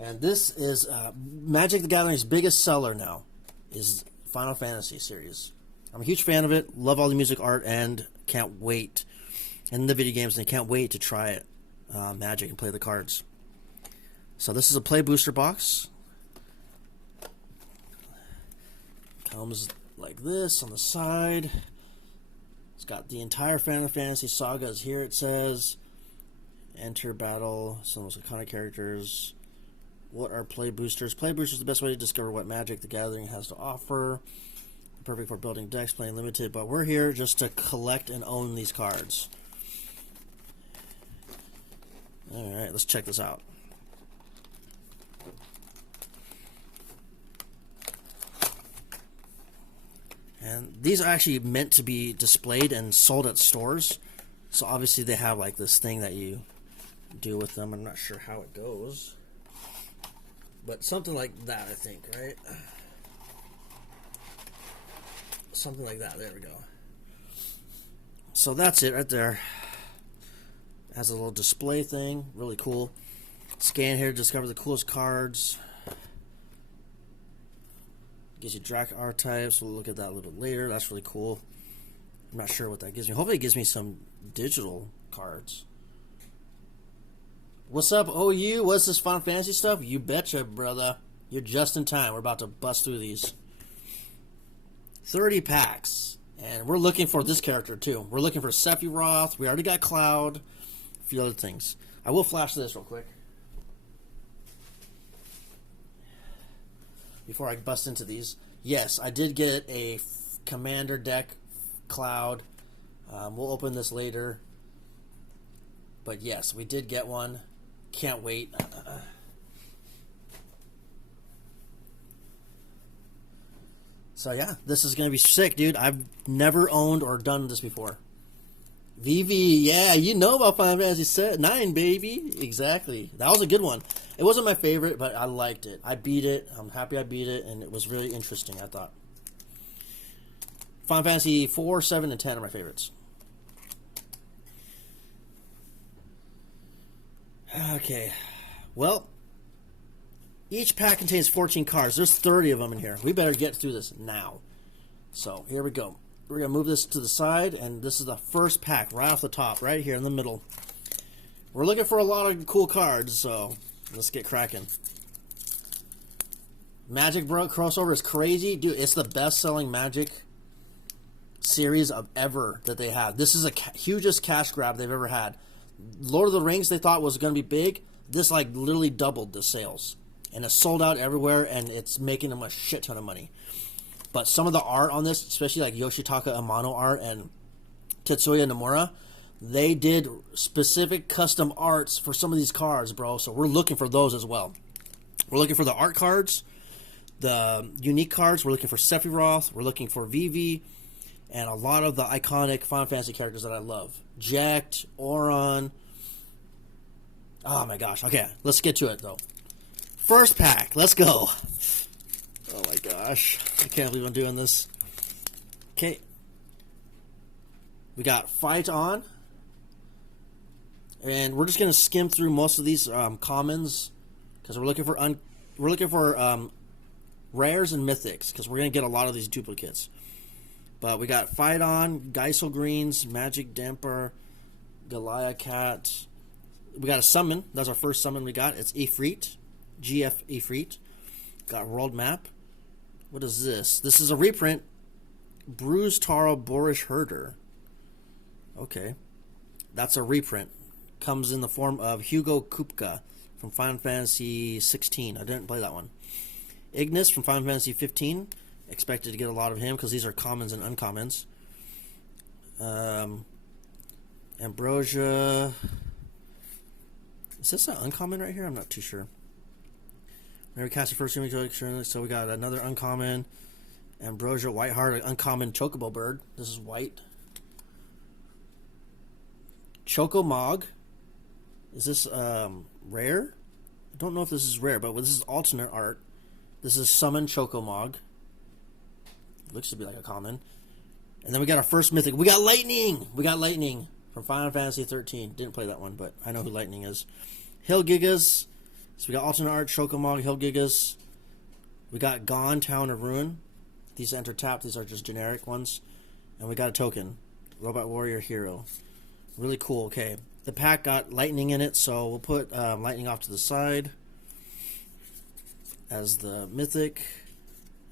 And this is Magic the Gathering's biggest seller now, is Final Fantasy series. I'm a huge fan of it, love all the music, art, and can't wait. And the video games, and can't wait to try it, Magic, and play the cards. So this is a play booster box. Comes like this on the side. It's got the entire Final Fantasy sagas here, it says. Enter battle, some of those iconic characters. What are play boosters? Play boosters are the best way to discover what Magic the Gathering has to offer. Perfect for building decks, playing limited, but we're here just to collect and own these cards. Alright, let's check this out. And these are actually meant to be displayed and sold at stores. So obviously they have like this thing that you do with them. I'm not sure how it goes. But something like that, I think, right? Something like that. There we go. So that's it right there. It has a little display thing. Really cool. Scan here to discover the coolest cards. Gives you Drac archetypes. We'll look at that a little later. That's really cool. I'm not sure what that gives me. Hopefully it gives me some digital cards. What's up, OU? What's this Final Fantasy stuff? You betcha, brother. You're just in time. We're about to bust through these. 30 packs. And we're looking for this character, too. We're looking for Sephiroth. We already got Cloud. A few other things. I will flash this real quick. Before I bust into these. Yes, I did get a Commander deck, Cloud. We'll open this later. But yes, we did get one. Can't wait. So yeah, this is going to be sick, dude. I've never owned or done this before. Vivi, yeah, you know about Final Fantasy 9, baby. Exactly. That was a good one. It wasn't my favorite, but I liked it. I beat it. I'm happy I beat it, and it was really interesting, I thought. Final Fantasy 4, 7, and 10 are my favorites. Okay. Well, each pack contains 14 cards. There's 30 of them in here. We better get through this now. So, here we go. We're going to move this to the side, and this is the first pack right off the top, right here in the middle. We're looking for a lot of cool cards, so let's get cracking. Magic Bro crossover is crazy. Dude, it's the best-selling Magic series of ever that they have. This is the hugest cash grab they've ever had. Lord of the Rings they thought was going to be big. This like literally doubled the sales. And it's sold out everywhere, and it's making them a shit ton of money. But some of the art on this, especially like Yoshitaka Amano art and Tetsuya Nomura, they did specific custom arts for some of these cards, bro. So we're looking for those as well. We're looking for the art cards, the unique cards. We're looking for Sephiroth. We're looking for Vivi, and a lot of the iconic Final Fantasy characters that I love. Jecht, Auron. Oh my gosh. Okay, let's get to it though. First pack. Let's go. Oh my gosh. I can't believe I'm doing this. Okay. We got Fight On. And we're just going to skim through most of these commons because we're looking for rares and mythics because we're going to get a lot of these duplicates. But we got Fight On, Geisel Greens, Magic Damper, Goliath Cat. We got a summon. That's our first summon we got. It's Ifrit. GF Ifrit. Got World Map. What is this? This is a reprint. Bruised Taro Boorish Herder. Okay. That's a reprint. Comes in the form of Hugo Kupka from Final Fantasy 16. I didn't play that one. Ignis from Final Fantasy 15. Expected to get a lot of him because these are commons and uncommons. Ambrosia. Is this an uncommon right here? I'm not too sure. Whenever we cast the first image, so we got another uncommon. Ambrosia Whiteheart, an uncommon Chocobo bird. This is white. Chocomog. Is this rare? I don't know if this is rare, but this is alternate art. This is Summon Chocomog. Looks to be like a common. And then we got our first mythic. We got Lightning! We got Lightning from Final Fantasy 13. Didn't play that one, but I know who Lightning is. Hill Gigas. So we got alternate art, Chocomog, Hillgigas. We got Gone, Town of Ruin. These enter tap. These are just generic ones. And we got a token, Robot Warrior Hero. Really cool. Okay, the pack got lightning in it, so we'll put lightning off to the side as the mythic.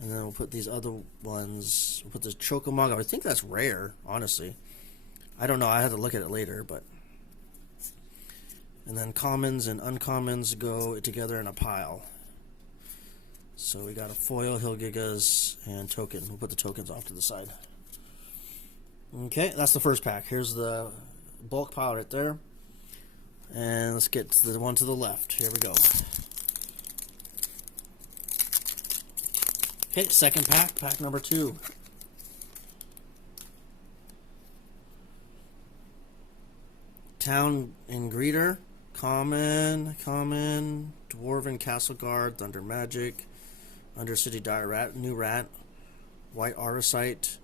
And then we'll put these other ones. We'll put this Chocomog. I think that's rare, honestly. I don't know. I had to look at it later, but. And then commons and uncommons go together in a pile. So we got a foil, Hillgigas, and token. We'll put the tokens off to the side. Okay, that's the first pack. Here's the bulk pile right there. And let's get to the one to the left. Here we go. Okay, second pack, pack number 2. Town and Greeter, common, Dwarven Castle Guard, Thunder Magic, Undercity Dire Rat, New Rat, White Auracite,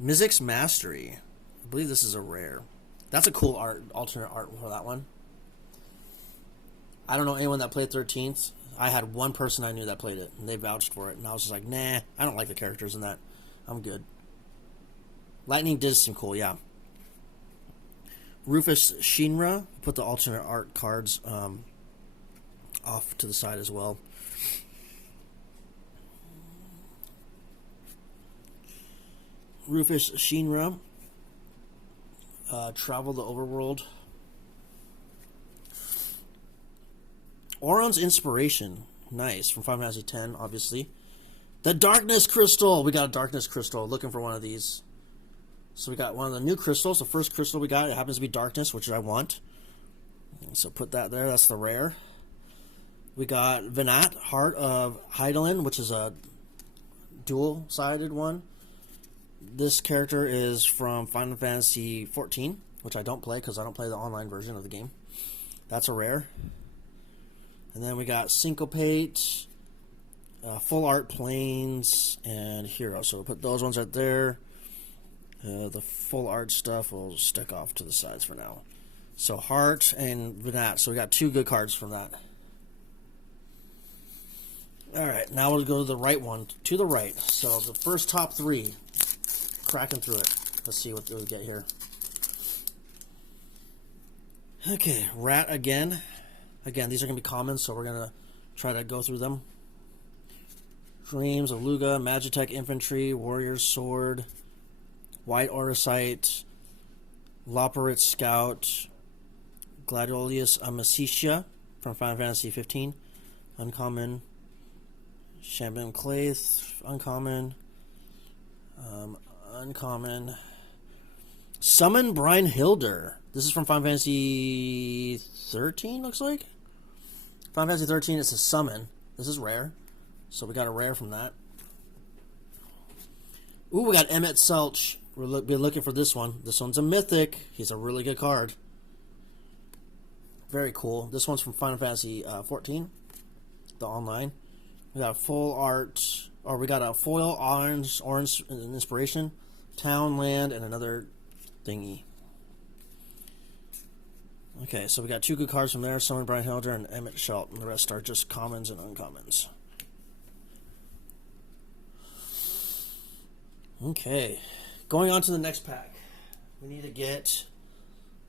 Mizzix Mastery. I believe this is a rare. That's a cool art, alternate art for that one. I don't know anyone that played 13th. I had one person I knew that played it, and they vouched for it, and I was just like, nah, I don't like the characters in that. I'm good. Lightning did seem cool, yeah. Rufus Shinra, put the alternate art cards off to the side as well. Rufus Shinra, Travel the Overworld. Auron's Inspiration, nice, from Final Fantasy X, obviously. The Darkness Crystal, we got a Darkness Crystal, looking for one of these. So we got one of the new crystals. The first crystal we got, it happens to be Darkness, which I want. So put that there. That's the rare. We got Venat, Heart of Hydaelyn, which is a dual-sided one. This character is from Final Fantasy XIV, which I don't play because I don't play the online version of the game. That's a rare. And then we got Syncopate, Full Art Planes, and Hero. So we'll put those ones right there. The full art stuff will stick off to the sides for now. So Heart and Venat. So we got 2 good cards from that. Alright, now we'll go to the right one. To the right. So the first top 3. Cracking through it. Let's see what we get here. Okay, Rat again. Again, these are going to be common, so we're going to try to go through them. Dreams, Aluga, Magitech Infantry, Warrior's Sword, White Auracite, Loporrit Scout, Gladiolus Amasicia from Final Fantasy 15, uncommon, Shambim Claith, uncommon, uncommon, Summon Brynhildr. This is from Final Fantasy 13, looks like. Final Fantasy 13, it's a summon. This is rare, so we got a rare from that. Ooh, we got Emmett Selch. We'll be looking for this one. This one's a mythic. He's a really good card. Very cool. This one's from Final Fantasy 14, the online. We got full art, or we got a foil, orange inspiration, town, land, and another thingy. Okay, so we got 2 good cards from there. Summon Brynhildr and Emmett Selch, and the rest are just commons and uncommons. Okay. Going on to the next pack. We need to get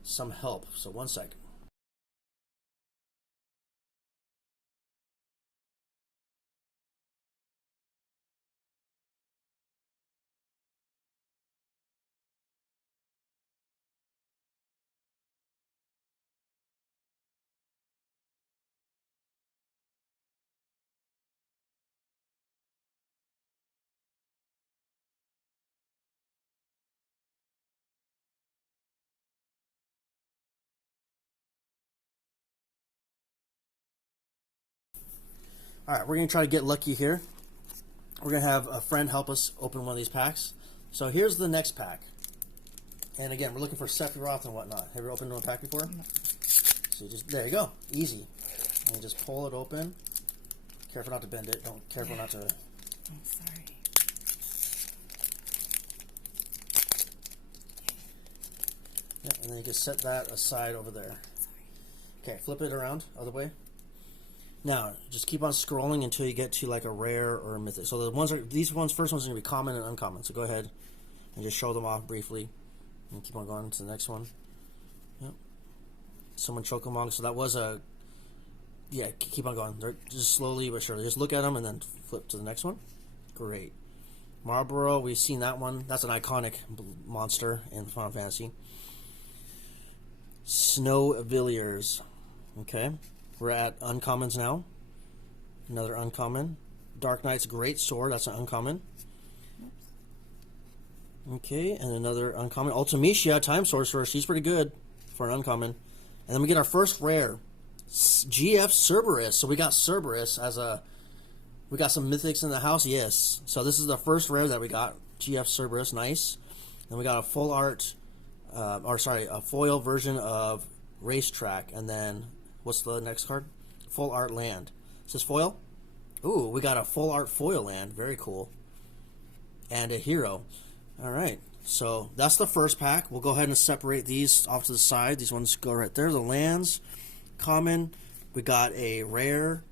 some help. So 1 second. Alright, we're going to try to get lucky here. We're going to have a friend help us open one of these packs. So here's the next pack. And again, we're looking for Sephiroth and whatnot. Have you opened one pack before? No. So you just, there you go. Easy. And you just pull it open. Careful not to bend it. Careful not to... I'm sorry. Yeah, and then you just set that aside over there. Sorry. Okay, flip it around, other way. Now, just keep on scrolling until you get to like a rare or a mythic. So these ones, first ones are going to be common and uncommon. So go ahead and just show them off briefly. And keep on going to the next one. Yep. Someone Chocomong. So that was a... Yeah, keep on going. They're just slowly but surely. Just look at them and then flip to the next one. Great. Marlboro, we've seen that one. That's an iconic monster in Final Fantasy. Snowvilliers. Okay. We're at uncommons now. Another uncommon. Dark Knight's Great Sword. That's an uncommon. Okay, and another uncommon. Ultimecia, Time Sorcerer. She's pretty good for an uncommon. And then we get our first rare. GF Cerberus. So we got Cerberus as a... We got some mythics in the house. Yes. So this is the first rare that we got. GF Cerberus. Nice. Then we got a full art... a foil version of Racetrack. And then... What's the next card? Full art land. Is this foil? Ooh, we got a full art foil land. Very cool. And a hero. Alright. So that's the first pack. We'll go ahead and separate these off to the side. These ones go right there. The lands. Common. We got a rare.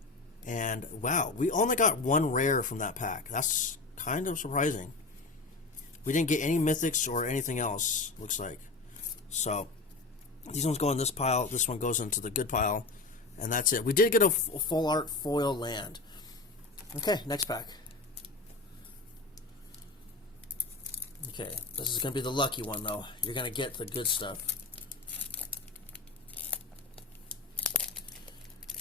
And wow, we only got one rare from that pack. That's kind of surprising. We didn't get any mythics or anything else, looks like. So... These ones go in this pile. This one goes into the good pile. And that's it. We did get a full art foil land. Okay, next pack. Okay, this is going to be the lucky one, though. You're going to get the good stuff.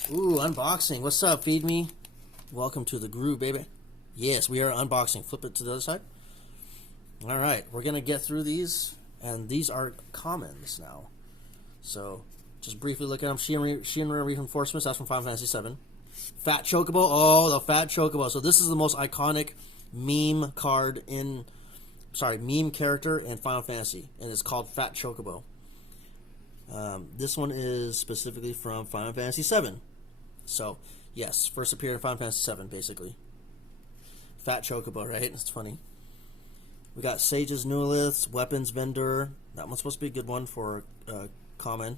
Ooh, unboxing. What's up, Feed Me? Welcome to the groove, baby. Yes, we are unboxing. Flip it to the other side. All right, we're going to get through these. And these are commons now. So, just briefly look at them. Shinra Reinforcements, that's from Final Fantasy VII. Fat Chocobo, oh, the Fat Chocobo. So this is the most iconic meme card in... Sorry, meme character in Final Fantasy. And it's called Fat Chocobo. This one is specifically from Final Fantasy VII. So, yes, first appeared in Final Fantasy VII, basically. Fat Chocobo, right? It's funny. We got Sage's Neoliths, Weapons Vendor. That one's supposed to be a good one for... common.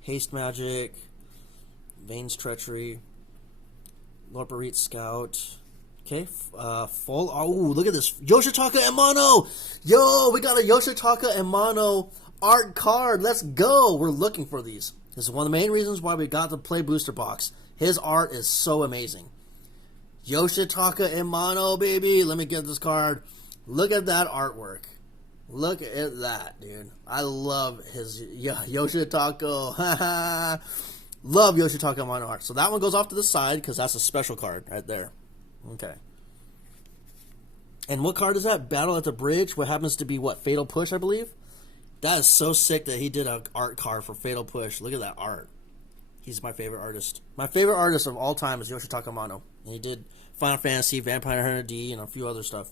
Haste Magic, Vane's Treachery, Lord Barit Scout. Okay, full. Oh, look at this. Yoshitaka and Mono! Yo, we got a Yoshitaka and Mono art card. Let's go. We're looking for these. This is one of the main reasons why we got the Play Booster Box. His art is so amazing. Yoshitaka and Mono, baby. Let me get this card. Look at that artwork. Look at that, dude. I love his Yoshitaka. Love Yoshitaka Mono art. So that one goes off to the side because that's a special card right there. Okay. And what card is that? Battle at the Bridge. What happens to be what? Fatal Push, I believe? That is so sick that he did an art card for Fatal Push. Look at that art. He's my favorite artist. My favorite artist of all time is Yoshitaka Mono. And he did Final Fantasy, Vampire Hunter D, and a few other stuff.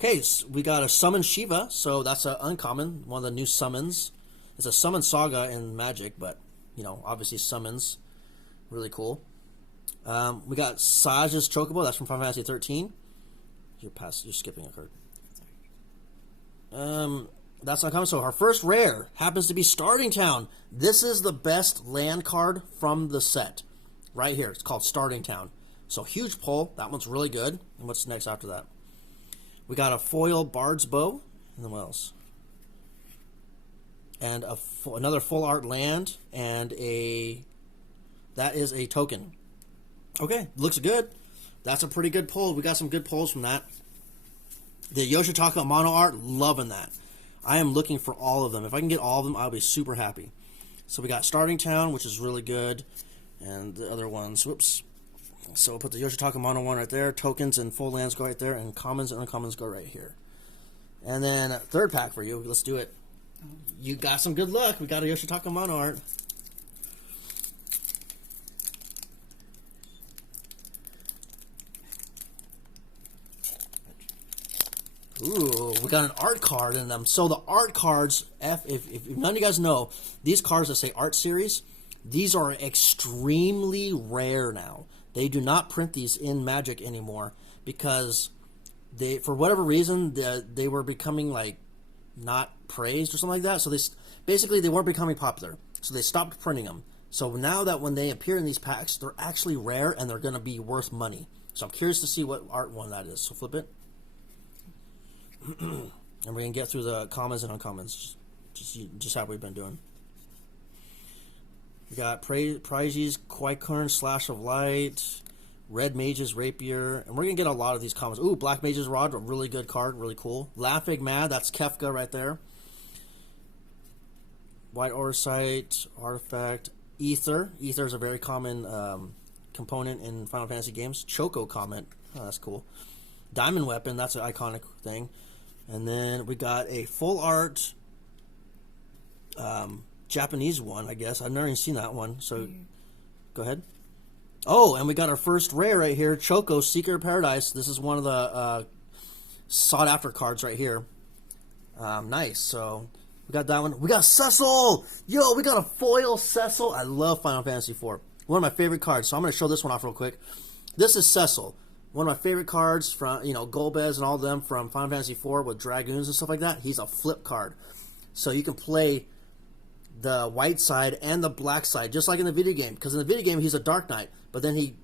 Okay, so we got a Summon Shiva, so that's an uncommon, one of the new summons. It's a Summon Saga in Magic, but, you know, obviously summons. Really cool. We got Sage's Chocobo, that's from Final Fantasy 13. You're skipping a card. That's uncommon, so our first rare happens to be Starting Town. This is the best land card from the set. Right here, it's called Starting Town. So huge pull, that one's really good. And what's next after that? We got a foil Bard's Bow, and then what else? And another full art land, and that is a token. Okay, looks good. That's a pretty good pull. We got some good pulls from that. The Yoshitaka Mono art, loving that. I am looking for all of them. If I can get all of them, I'll be super happy. So we got Starting Town, which is really good, and the other ones, whoops. So we'll put the Yoshitaka Mono one right there. Tokens and full lands go right there. And commons and uncommons go right here. And then third pack for you. Let's do it. You got some good luck. We got a Yoshitaka Mono art. Ooh, we got an art card in them. So the art cards, if none of you guys know, these cards that say art series, these are extremely rare now. They do not print these in Magic anymore because they, for whatever reason, they were becoming like not praised or something like that. So basically they weren't becoming popular. So they stopped printing them. So now that when they appear in these packs, they're actually rare and they're going to be worth money. So I'm curious to see what art one that is. So flip it. And we're going to get through the commons and uncommons. Just how we've been doing. We got Prizes, Qui-Curn, Slash of Light, Red Mage's Rapier, and we're going to get a lot of these commons. Ooh, Black Mage's Rod, a really good card, really cool. Laughing Mad, that's Kefka right there. White Oversight, Artifact, Ether. Ether is a very common component in Final Fantasy games. Choco Comment, oh, that's cool. Diamond Weapon, that's an iconic thing. And then we got a full art Japanese one, I guess. I've never even seen that one, so go ahead. Oh, and we got our first rare right here, Choco, Seeker of Paradise. This is one of the sought-after cards right here. Nice, so we got that one. We got Cecil! Yo, we got a foil Cecil. I love Final Fantasy IV. One of my favorite cards, so I'm going to show this one off real quick. This is Cecil. One of my favorite cards from, Golbez and all of them from Final Fantasy IV with Dragoons and stuff like that. He's a flip card. So you can play the white side and the black side, just like in the video game. Because in the video game, he's a Dark Knight, but then he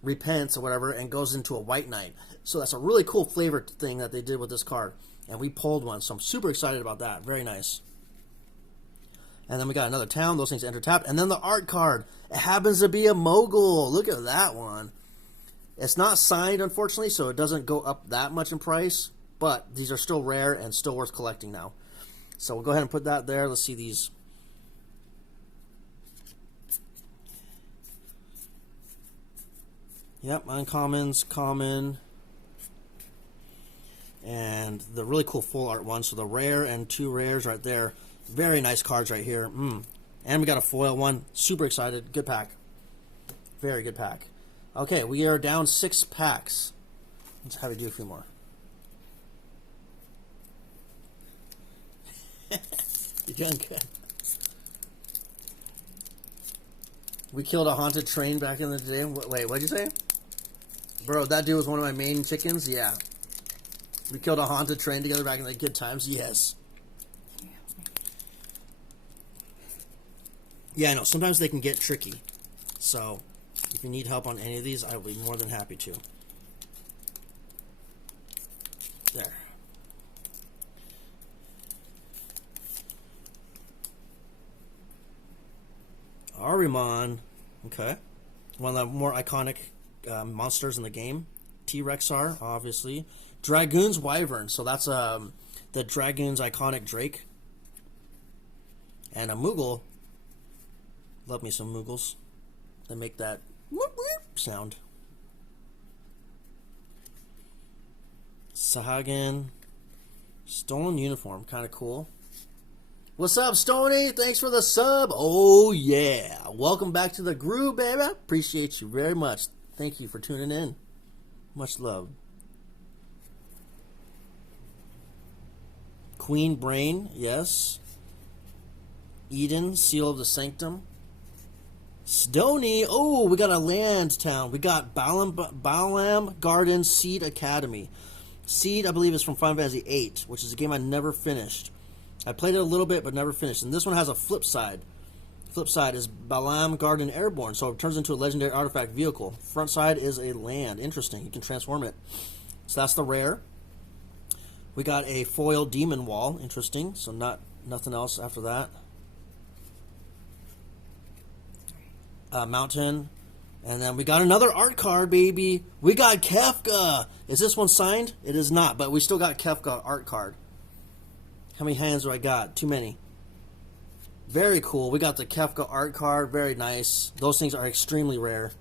repents or whatever and goes into a White Knight. So that's a really cool flavor thing that they did with this card. And we pulled one, so I'm super excited about that. Very nice. And then we got another town. Those things enter tap. And then the art card. It happens to be a Mogul. Look at that one. It's not signed, unfortunately, so it doesn't go up that much in price. But these are still rare and still worth collecting now. So we'll go ahead and put that there. Let's see these. Yep, uncommons, common. And the really cool full art one. So the rare and two rares right there. Very nice cards right here. And we got a foil one. Super excited. Good pack. Very good pack. Okay, we are down 6 packs. Let's have you do a few more. You're doing good. We killed a haunted train back in the day. Wait, what'd you say? Bro, that dude was one of my main chickens? Yeah. We killed a haunted train together back in the good times? Yes. Yeah, I know. Sometimes they can get tricky. So, if you need help on any of these, I will be more than happy to. There. Ahriman. Okay. One of the more iconic monsters in the game. T-Rexar, obviously. Dragoon's Wyvern. So that's the Dragoon's iconic Drake. And a Moogle. Love me some Moogles. They make that whoop whoop sound. Sahagin. Stolen Uniform. Kind of cool. What's up, Stony? Thanks for the sub. Oh, yeah. Welcome back to the groove, baby. Appreciate you very much. Thank you for tuning in. Much love. Queen Brain, yes. Eden, Seal of the Sanctum. Stony, oh, we got a land town. We got Balam Garden Seed Academy. Seed, I believe, is from Final Fantasy VIII, which is a game I never finished. I played it a little bit, but never finished. And this one has a flip side. Flip side is Balam Garden Airborne, so it turns into a legendary artifact vehicle. Front side is a land. Interesting. You can transform it. So that's the rare. We got a foil Demon Wall. Interesting. So nothing else after that. Mountain. And then we got another art card, baby. We got Kefka. Is this one signed? It is not, but we still got Kefka art card. How many hands do I got? Too many. Very cool. We got the Kefka art card. Very nice. Those things are extremely rare.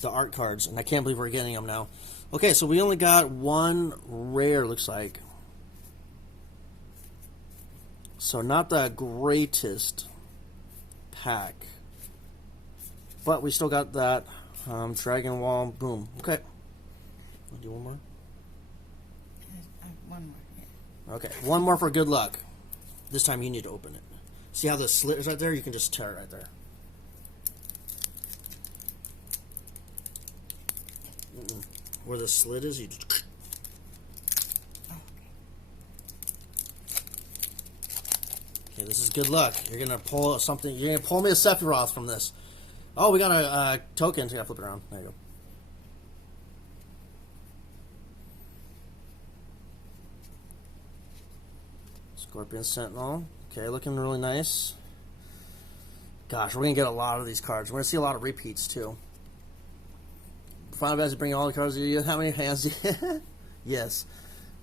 The art cards. And I can't believe we're getting them now. Okay, so we only got one rare, looks like. So not the greatest pack. But we still got that Dragon Wall. Boom. Okay. We'll do one more? One more. Okay, one more for good luck. This time you need to open it. See how the slit is right there? You can just tear it right there. Where the slit is, you just... Okay, this is good luck. You're gonna pull something. You're gonna pull me a Sephiroth from this. Oh, we got a token. So I gotta flip it around. There you go. Scorpion Sentinel. Okay, looking really nice. Gosh, we're gonna get a lot of these cards. We're gonna see a lot of repeats too. Final Fantasy bringing all the cards. How many hands? Yes.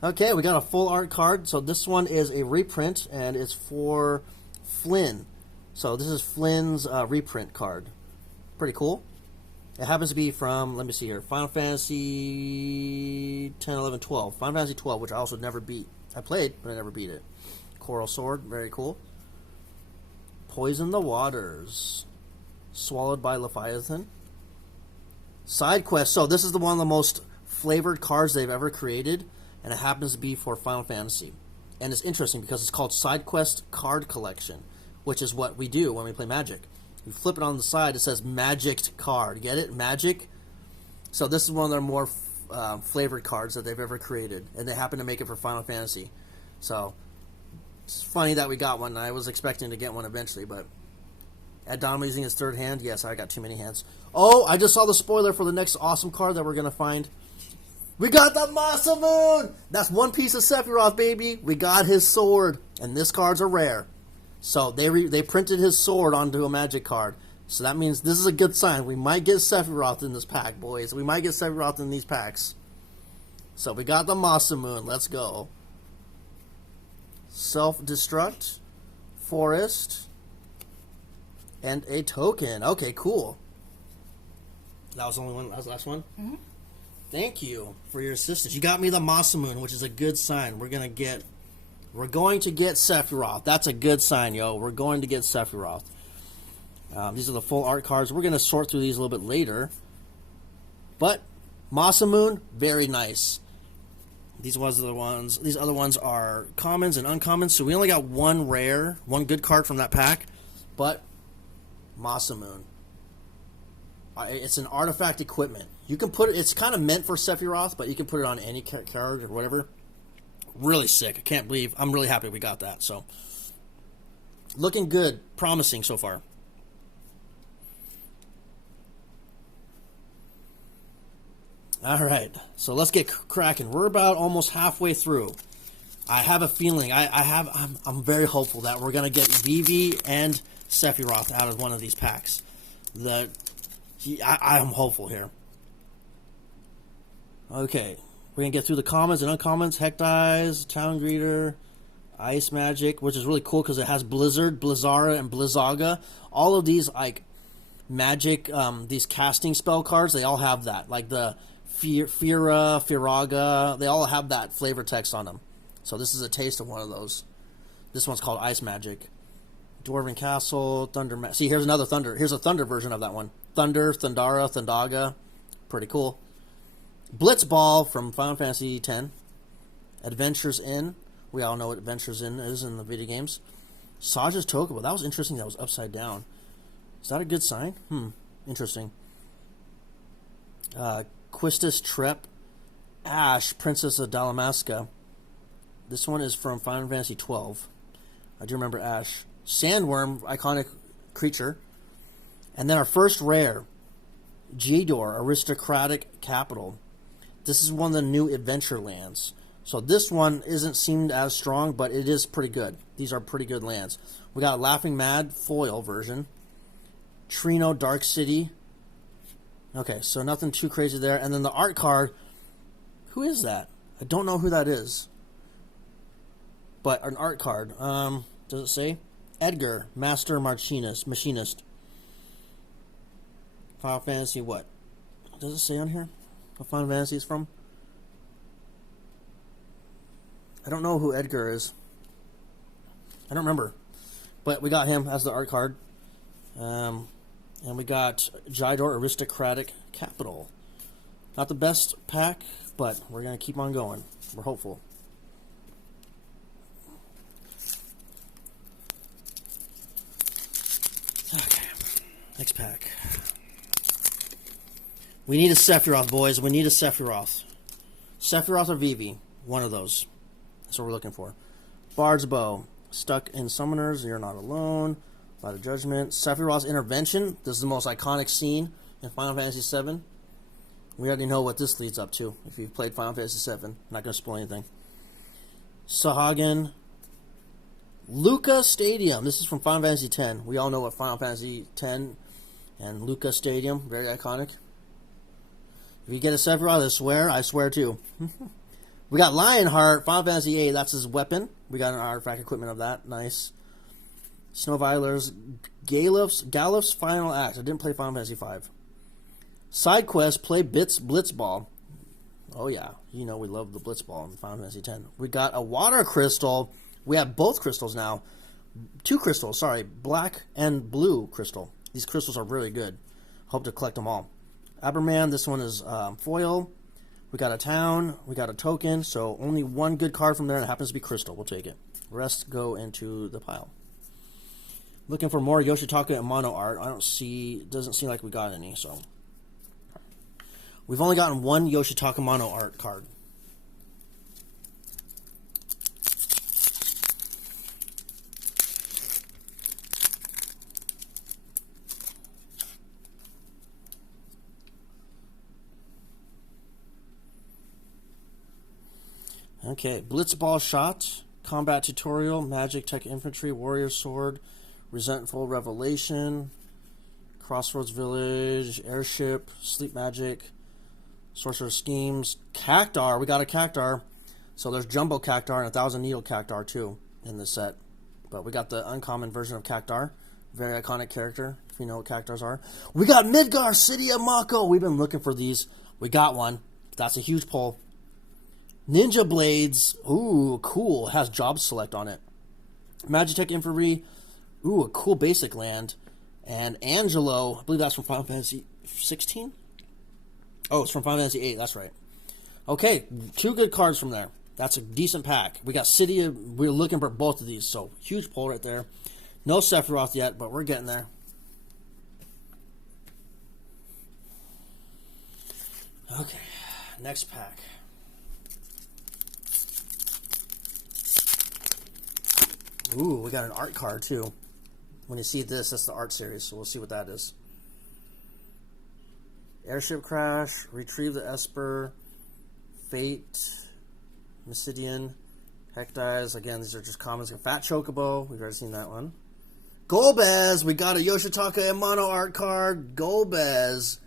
Okay, we got a full art card. So this one is a reprint, and it's for Flynn. So this is Flynn's reprint card. Pretty cool. It happens to be from, let me see here, Final Fantasy 10, 11, 12. Final Fantasy 12, which I also never beat. I played, but I never beat it. Coral Sword, very cool. Poison the Waters. Swallowed by Leviathan. Side quest. So this is one of the most flavored cards they've ever created, and it happens to be for Final Fantasy. And it's interesting because it's called Side Quest Card Collection, which is what we do when we play Magic. You flip it on the side, it says Magic card. Get it? Magic? So this is one of their more flavored cards that they've ever created, and they happen to make it for Final Fantasy. So it's funny that we got one. I was expecting to get one eventually, but Adama using his third hand. Yes, I got too many hands. Oh, I just saw the spoiler for the next awesome card that we're going to find. We got the Masamune! That's one piece of Sephiroth, baby. We got his sword, and this card's a rare. So they printed his sword onto a Magic card. So that means this is a good sign. We might get Sephiroth in this pack, boys. We might get Sephiroth in these packs. So we got the Masamune. Let's go. Self-destruct. Forest. And a token. Okay, cool. That was the only one. That was the last one? Mm-hmm. Thank you for your assistance. You got me the Masamune, which is a good sign. We're going to get Sephiroth. That's a good sign, yo. We're going to get Sephiroth. These are the full art cards. We're going to sort through these a little bit later. But Masamune, very nice. These other ones are commons and uncommons. So we only got one rare, one good card from that pack. But Masamune. It's an artifact equipment. You can put it. It's kind of meant for Sephiroth, but you can put it on any card or whatever. Really sick. I can't believe. I'm really happy we got that. So, looking good, promising so far. All right, so let's get cracking. We're about almost halfway through. I have a feeling. I'm very hopeful that we're gonna get Vivi and Sephiroth out of one of these packs. I'm hopeful here. Okay, we're going to get through the commons and uncommons. Hecdize, Town Greeter, Ice Magic, which is really cool because it has Blizzard, Blizzara, and Blizzaga. All of these, like, magic, these casting spell cards, they all have that. Like the Fira, Firaga, they all have that flavor text on them. So this is a taste of one of those. This one's called Ice Magic. Dwarven Castle, Thunder... See, here's another Thunder. Here's a Thunder version of that one. Thunder, Thundara, Thundaga. Pretty cool. Blitzball from Final Fantasy X. Adventures In. We all know what Adventures In is in the video games. Saja's Tokubo. That was interesting. That was upside down. Is that a good sign? Interesting. Quistis Trep. Ash, Princess of Dalamaska. This one is from Final Fantasy XII. I do remember Ash. Sandworm, iconic creature. And then our first rare, Jador, Aristocratic Capital. This is one of the new adventure lands. So this one isn't seemed as strong, but it is pretty good. These are pretty good lands. We got a Laughing Mad foil version. Trino Dark City. Okay, so nothing too crazy there. And then the art card, who is that? I don't know who that is. But an art card. Does it say? Edgar, Master Machinist. Final Fantasy what? Does it say on here? What Final Fantasy is from? I don't know who Edgar is. I don't remember. But we got him as the art card. And we got Jador Aristocratic Capital. Not the best pack, but we're going to keep on going. We're hopeful. Okay. Next pack. We need a Sephiroth, boys. We need a Sephiroth. Sephiroth or Vivi. One of those. That's what we're looking for. Bard's Bow. Stuck in Summoners, You're Not Alone. Light of Judgment. Sephiroth's Intervention. This is the most iconic scene in Final Fantasy VII. We already know what this leads up to if you've played Final Fantasy VII. Not going to spoil anything. Sahagin. Lucca Stadium. This is from Final Fantasy X. We all know what Final Fantasy X and Lucca Stadium. Very iconic. If you get a Sephiroth, I swear too. We got Lionheart, Final Fantasy VIII. That's his weapon. We got an artifact equipment of that. Nice. Snow Violers. Galuf's Final Act. I didn't play Final Fantasy V. Side quest, play Blitzball. Oh yeah, you know we love the Blitzball in Final Fantasy X. We got a water crystal. We have both crystals now. 2 crystals, sorry. Black and blue crystal. These crystals are really good. Hope to collect them all. Aberman, this one is foil. We got a town. We got a token. So only one good card from there, and it happens to be crystal. We'll take it. The rest go into the pile. Looking for more Yoshitaka and mono art. Doesn't seem like we got any, so. We've only gotten one Yoshitaka mono art card. Okay, Blitzball Shot, Combat Tutorial, Magic Tech Infantry, Warrior Sword, Resentful Revelation, Crossroads Village, Airship, Sleep Magic, Sorcerer Schemes, Cactar. We got a Cactar. So there's Jumbo Cactar and 1,000 Needle Cactar too in this set. But we got the uncommon version of Cactar. Very iconic character, if you know what Cactars are. We got Midgar, City of Mako. We've been looking for these. We got one. That's a huge pull. Ninja Blades. Ooh, cool. Has Job Select on it. Magitech Infantry. Ooh, a cool basic land. And Angelo. I believe that's from Final Fantasy 16? Oh, it's from Final Fantasy 8. That's right. Okay, 2 good cards from there. That's a decent pack. We got City of... We're looking for both of these, so huge pull right there. No Sephiroth yet, but we're getting there. Okay, next pack. Ooh, we got an art card, too. When you see this, that's the art series, so we'll see what that is. Airship Crash, Retrieve the Esper, Fate, Mysidian, Hecdize. Again, these are just commons. Fat Chocobo, we've already seen that one. Golbez, we got a Yoshitaka and mono art card. Golbez.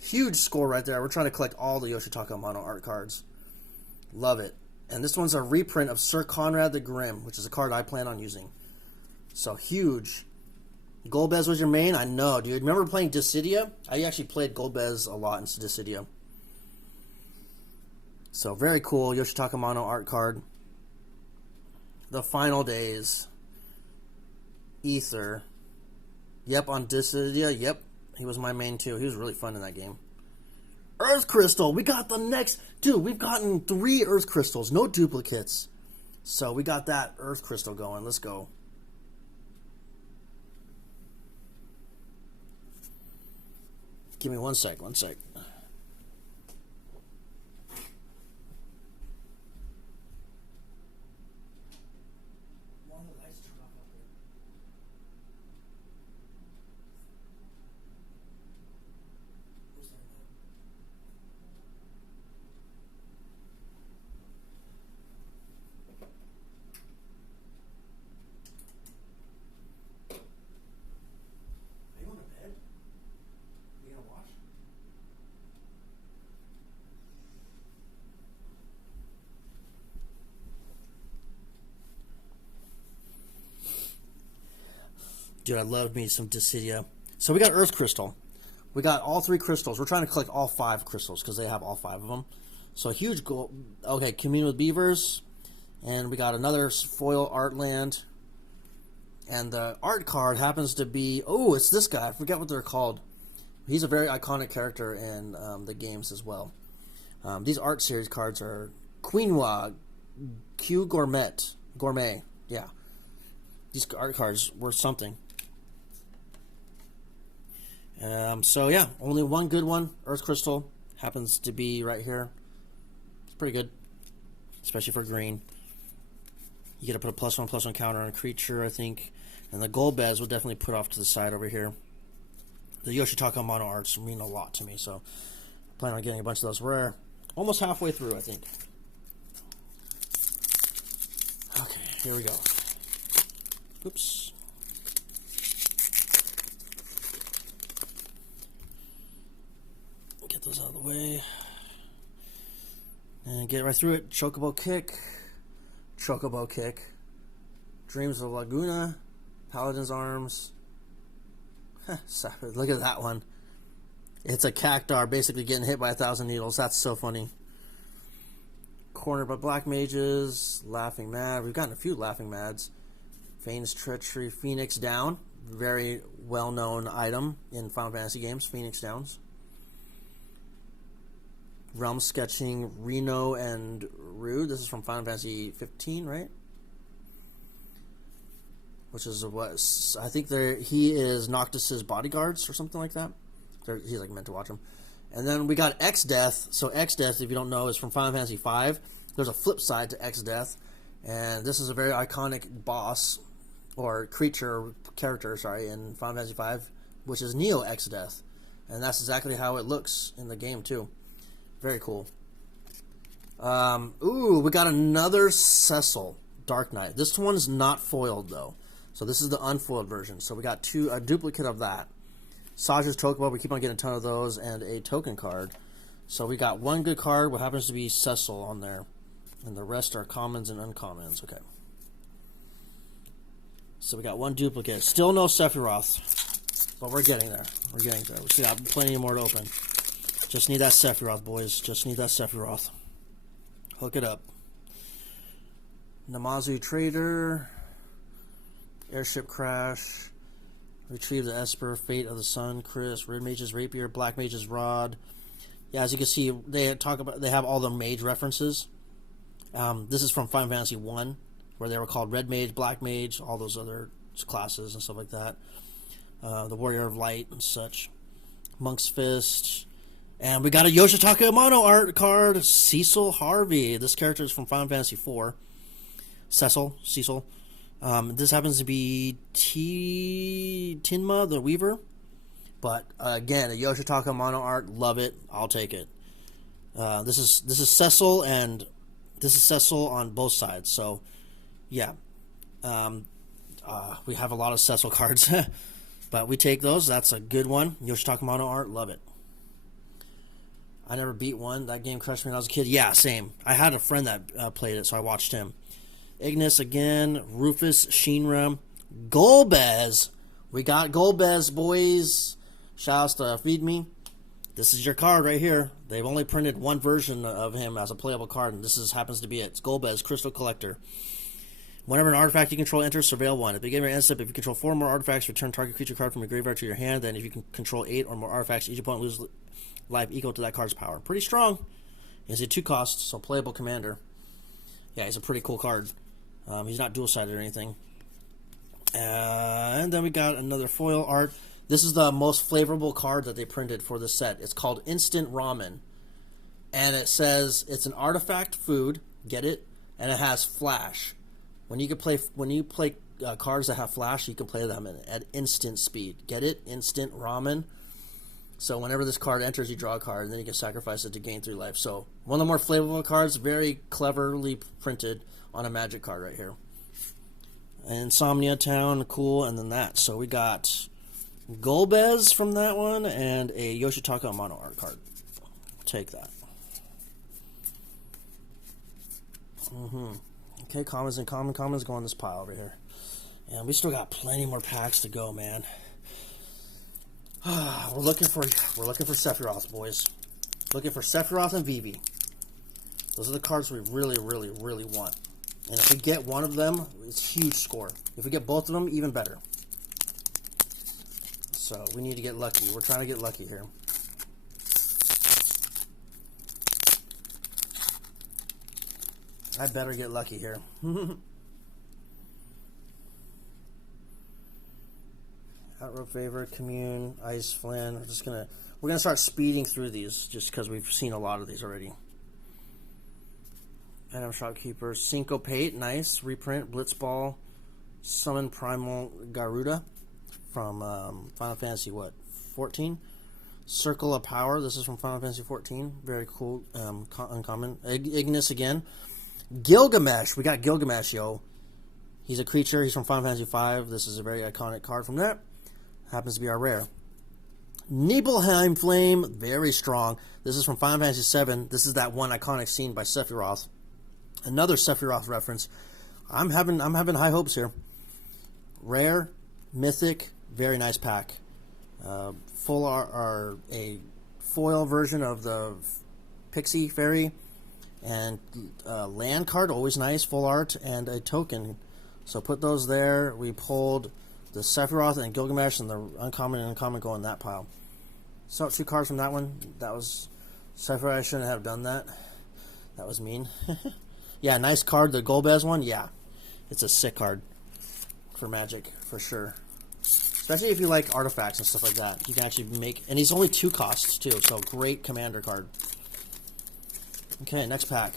Huge score right there. We're trying to collect all the Yoshitaka mono art cards. Love it. And this one's a reprint of Sir Conrad the Grim, which is a card I plan on using. So huge. Golbez was your main? I know, dude. Remember playing Dissidia? I actually played Golbez a lot in Dissidia. So very cool. Yoshitaka mono art card. The Final Days. Ether. Yep, on Dissidia. Yep. He was my main too. He was really fun in that game. Earth Crystal. We got the next... Dude, we've gotten 3 Earth Crystals. No duplicates. So we got that Earth Crystal going. Let's go. Give me one sec. Dude, I love me some Dissidia. So we got Earth Crystal. We got all 3 crystals. We're trying to collect all 5 crystals because they have all 5 of them. So a huge goal. Okay, Commune with Beavers. And we got another foil art land. And the art card happens to be... Oh, it's this guy. I forget what they're called. He's a very iconic character in the games as well. These art series cards are Quinoa, Q Gourmet. Yeah. These art cards were something. So yeah, only one good one. Earth Crystal happens to be right here. It's pretty good, especially for green. You get to put a +1/+1 counter on a creature, I think. And the Golbez will definitely put off to the side over here. The Yoshitaka mono arts mean a lot to me, so I plan on getting a bunch of those. We're almost halfway through, I think. Okay, here we go. Oops. Get those out of the way. And get right through it. Chocobo Kick. Chocobo Kick. Dreams of Laguna. Paladin's Arms. Look at that one. It's a Cactuar basically getting hit by 1,000 needles. That's so funny. Cornered by Black Mages. Laughing Mad. We've gotten a few Laughing Mads. Feigns Treachery. Phoenix Down. Very well-known item in Final Fantasy games. Phoenix Downs. Realm Sketching. Reno and Rude. This is from Final Fantasy 15, right? Which is what I think he is Noctis's bodyguards or something like that. He's like meant to watch him. And then we got X-Death. So X-Death, if you don't know, is from Final Fantasy V. There's a flip side to X-Death, and this is a very iconic boss or character, in Final Fantasy V, which is Neo X-Death, and that's exactly how it looks in the game too. Very cool. We got another Cecil Dark Knight. This one's not foiled though. So this is the unfoiled version. So we got a duplicate of that. Saja's Chocobo, we keep on getting a ton of those, and a token card. So we got one good card, what happens to be Cecil on there. And the rest are commons and uncommons. Okay. So we got one duplicate. Still no Sephiroth. But we're getting there. We're getting there. We still got plenty more to open. Just need that Sephiroth, boys. Just need that Sephiroth. Hook it up. Namazu Trader. Airship Crash, Retrieve the Esper, Fate of the Sun, Chris, Red Mage's Rapier, Black Mage's Rod. Yeah, as you can see, they have all the mage references. This is from Final Fantasy 1, where they were called Red Mage, Black Mage, all those other classes and stuff like that. The Warrior of Light and such. Monk's Fist. And we got a Yoshitaka mono art card, Cecil Harvey. This character is from Final Fantasy 4. Cecil. This happens to be Tinma the Weaver. But again, a Yoshitaka mono art, love it. I'll take it. This is Cecil, and this is Cecil on both sides. So yeah, we have a lot of Cecil cards, but we take those. That's a good one. Yoshitaka mono art, love it. I never beat one. That game crushed me when I was a kid. Yeah, same. I had a friend that played it, so I watched him. Ignis again, Rufus, Shinra, Golbez. We got Golbez, boys. Shoutouts to Feed Me. This is your card right here. They've only printed one version of him as a playable card, and this happens to be it. It's Golbez, Crystal Collector. Whenever an artifact you control enters, surveil one. At the beginning of your end step, if you control 4 more artifacts, return target creature card from your graveyard to your hand. Then if you can control 8 or more artifacts, each opponent loses life equal to that card's power. Pretty strong. He's a 2 cost, so playable commander. Yeah, he's a pretty cool card. He's not dual-sided or anything. And then we got another foil art. This is the most flavorful card that they printed for this set. It's called Instant Ramen. And it says it's an artifact food, get it? And it has flash. When you play cards that have flash, you can play them at instant speed. Get it? Instant Ramen. So whenever this card enters, you draw a card, and then you can sacrifice it to gain 3 life. So one of the more flavorful cards, very cleverly printed on a magic card right here. Insomnia Town, cool, and then that. So we got Golbez from that one, and a Yoshitaka mono art card. Take that. Okay, commons and commons go in this pile over here. And we still got plenty more packs to go, man. We're looking for Sephiroth, boys. Looking for Sephiroth and Vivi. Those are the cards we really, really, really want. And if we get one of them, it's a huge score. If we get both of them, even better. So we need to get lucky. We're trying to get lucky here. I better get lucky here. Outrope Favor, Commune, Ice Flynn. We're gonna start speeding through these just because we've seen a lot of these already. Item Shopkeeper, Syncopate, nice. Reprint, Blitzball, Summon Primal Garuda from Final Fantasy, what, 14? Circle of Power, this is from Final Fantasy 14. Very cool, uncommon. Ignis again. Gilgamesh, we got Gilgamesh, yo. He's a creature, he's from Final Fantasy 5. This is a very iconic card from that. Happens to be our rare. Nibelheim Flame, very strong. This is from Final Fantasy 7. This is that one iconic scene by Sephiroth. Another Sephiroth reference. I'm having high hopes here. Rare, mythic, very nice pack. Full are a foil version of the Pixie Fairy, and land card, always nice, full art, and a token. So put those there. We pulled the Sephiroth and Gilgamesh, and the uncommon and uncommon go in that pile. So 2 cards from that one. That was Sephiroth. I shouldn't have done that. That was mean. Yeah, nice card. The Golbez one, yeah. It's a sick card for Magic, for sure. Especially if you like artifacts and stuff like that. You can actually make... And he's only 2 costs, too. So, great commander card. Okay, next pack.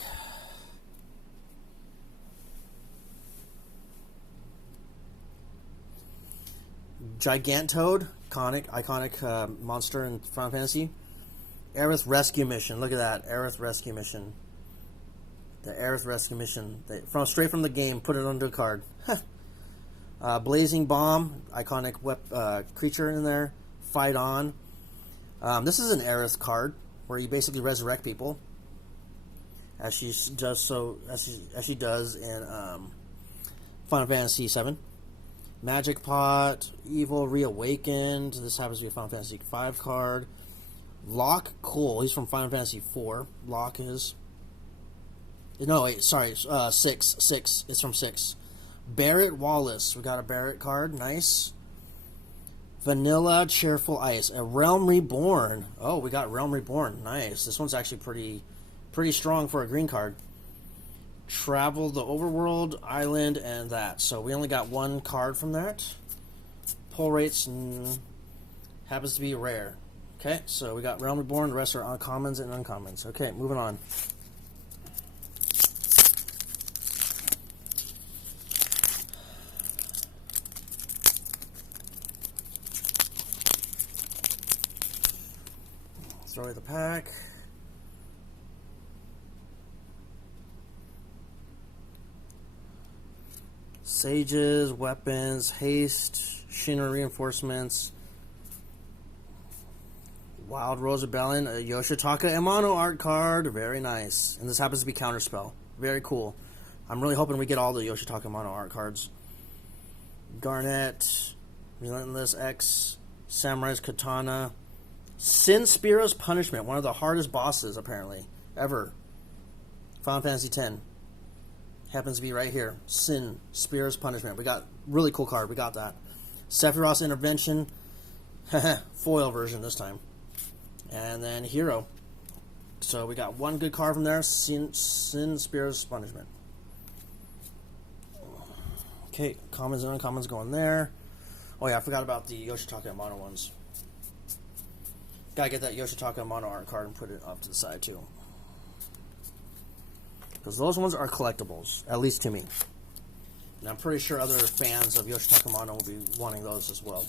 Gigantoad. Iconic monster in Final Fantasy. Aerith Rescue Mission. Look at that. Aerith Rescue Mission. The Aerith Rescue Mission. Straight from the game. Put it onto a card. Blazing Bomb. Iconic creature in there. Fight On. This is an Aerith card where you basically resurrect people. As she does in Final Fantasy 7. Magic Pot, Evil Reawakened. This happens to be a Final Fantasy 5 card. Locke, cool. He's from Final Fantasy 4. Locke is. No, wait, sorry. 6. It's from 6. Barrett Wallace. We got a Barrett card. Nice. Vanilla Cheerful Ice. A Realm Reborn. Oh, we got Realm Reborn. Nice. This one's actually pretty strong for a green card. Travel the Overworld, Island, and that. So we only got 1 card from that. Pull rates happens to be rare. Okay, so we got Realm Reborn. The rest are uncommons and uncommons. Okay, moving on. Throw away the pack. Sages, weapons, haste, Shinra reinforcements, Wild Rose Rebellion, a Yoshitaka Amano art card, very nice. And this happens to be Counterspell, very cool. I'm really hoping we get all the Yoshitaka Amano art cards. Garnet, Relentless X, Samurai's Katana, Sin Spira's Punishment, one of the hardest bosses apparently ever. Final Fantasy X. Happens to be right here. Sin Spira's Punishment. We got really cool card. We got that. Sephiroth's Intervention. Foil version this time. And then Hero. So we got 1 good card from there. Sin Spira's Punishment. Okay, commons and uncommons going there. Oh yeah, I forgot about the Yoshitaka Amano ones. Gotta get that Yoshitaka Amano art card and put it up to the side too. Because those ones are collectibles, at least to me. And I'm pretty sure other fans of Yoshitaka Amano will be wanting those as well.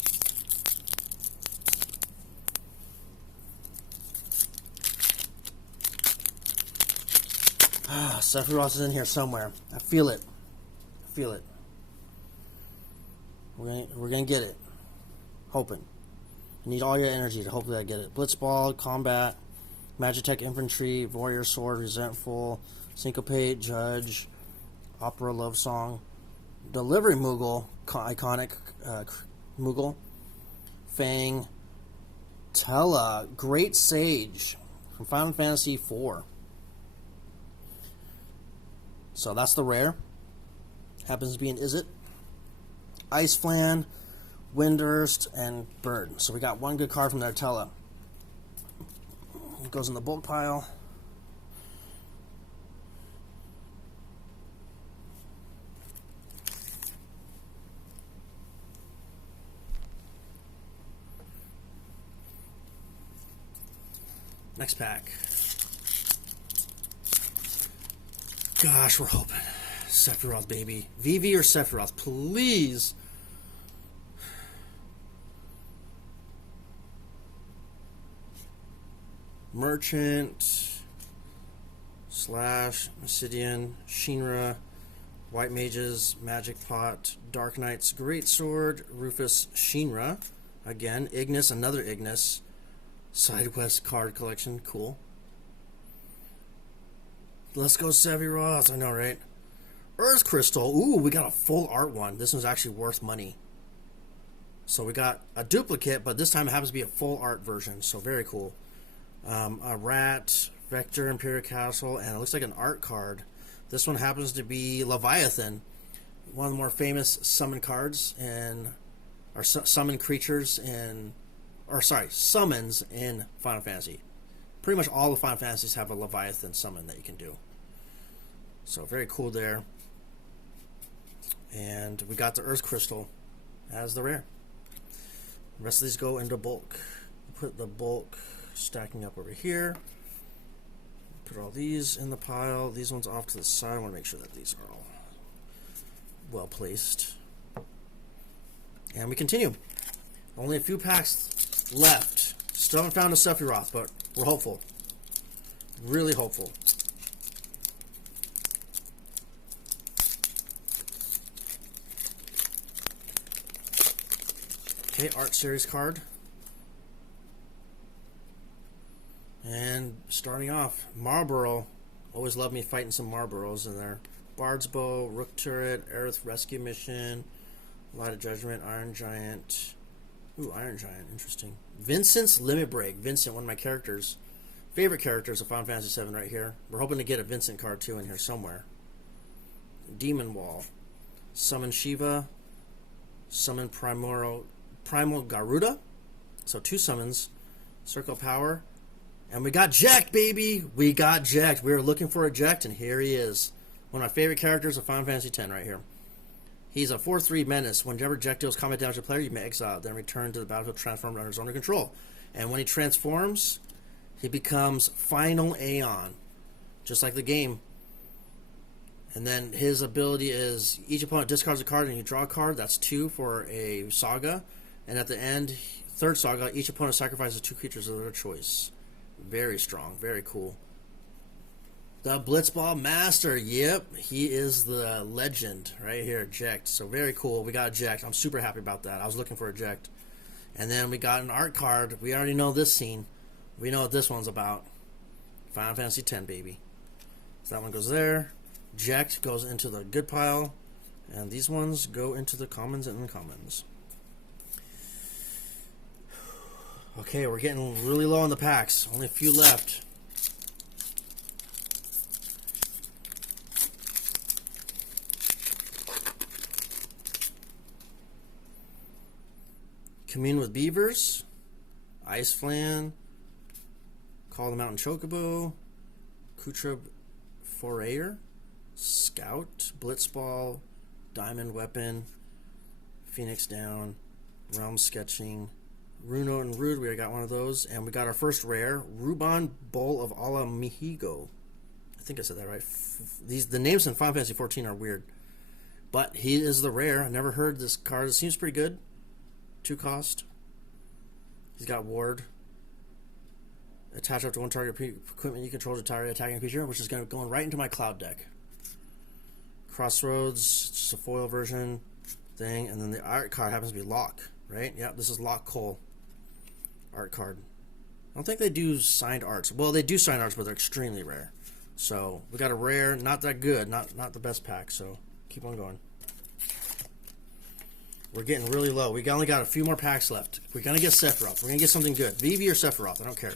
Sephiroth is in here somewhere. I feel it. I feel it. We're gonna get it. Hoping. I need all your energy to hopefully I get it. Blitzball, Combat, Magitech Infantry, Warrior Sword, Resentful, Syncopate, Judge, Opera Love Song, Delivery Moogle, iconic Moogle, Fang, Tella, Great Sage from Final Fantasy IV. So that's the rare. Happens to be an Izzet. Ice Flan, Windurst, and Bird. So we got 1 good card from there, Tella. It goes in the bulk pile. Next pack. Gosh, we're hoping. Sephiroth, baby. Vivi or Sephiroth, please. Merchant. Slash. Obsidian. Shinra. White Mages. Magic Pot. Dark Knight's Greatsword. Rufus Shinra. Again. Ignis. Another Ignis. Sidequest card collection. Cool. Let's go Sephiroth. I know, right? Earth Crystal. Ooh, we got a full art one. This one's actually worth money. So we got a duplicate, but this time it happens to be a full art version. So very cool. A rat, Vector, Imperial Castle, and it looks like an art card. This one happens to be Leviathan, one of the more famous summon cards and or summon creatures in, or sorry, summons in Final Fantasy. Pretty much all the Final Fantasies have a Leviathan summon that you can do. So very cool there. And we got the Earth Crystal as the rare. The rest of these go into bulk. Put the bulk stacking up over here. Put all these in the pile. These ones off to the side. I want to make sure that these are all well placed. And we continue. Only a few packs left. Still haven't found a Sephiroth, but we're hopeful. Really hopeful. Okay, Art Series card. And starting off, Marlboro. Always love me fighting some Marlboros in there. Bard's Bow, Rook Turret, Aerith Rescue Mission, Light of Judgment, Iron Giant. Ooh, Iron Giant, interesting. Vincent's Limit Break. Vincent, one of my characters. Favorite characters of Final Fantasy VII right here. We're hoping to get a Vincent card too in here somewhere. Demon Wall. Summon Shiva. Summon Primal Garuda. So 2 summons. Circle Power. And we got Jecht, baby! We got Jecht. We were looking for a Jecht, and here he is. One of my favorite characters of Final Fantasy X right here. He's a 4/3 menace. Whenever Jecht deals combat damage to a player, you may exile, then return to the battlefield transformed under his own control. And when he transforms, he becomes Final Aeon. Just like the game. And then his ability is, each opponent discards a card and you draw a card. That's 2 for a saga. And at the end, 3rd saga, each opponent sacrifices 2 creatures of their choice. Very strong. Very cool. The Blitzball Master. Yep. He is the legend right here. Jecht. So very cool. We got a Jecht. I'm super happy about that. I was looking for a Jecht. And then we got an art card. We already know this scene. We know what this one's about. Final Fantasy X, baby. So that one goes there. Jecht goes into the good pile. And these ones go into the commons and uncommons. Okay, we're getting really low on the packs. Only a few left. Commune with Beavers. Ice Flan. Call the Mountain Chocobo. Kutrub Forayer. Scout. Blitzball. Diamond Weapon. Phoenix Down. Realm Sketching. Runo and Rude, we got one of those. And we got our first rare, Ruban Bowl of Ala Mihigo. I think I said that right. The names in Final Fantasy XIV are weird. But he is the rare. I never heard this card. It seems pretty good. 2 cost. He's got Ward. Attach up to 1 target equipment you control to target attacking creature, which is going right into my Cloud deck. Crossroads, just a foil version thing. And then the art card happens to be Locke, right? Yep, this is Locke Cole. Art card. I don't think they do signed arts. Well, they do signed arts, but they're extremely rare. So we got a rare, not that good, not the best pack. So keep on going. We're getting really low. We only got a few more packs left. We're gonna get Sephiroth. We're gonna get something good. Vivi or Sephiroth, I don't care.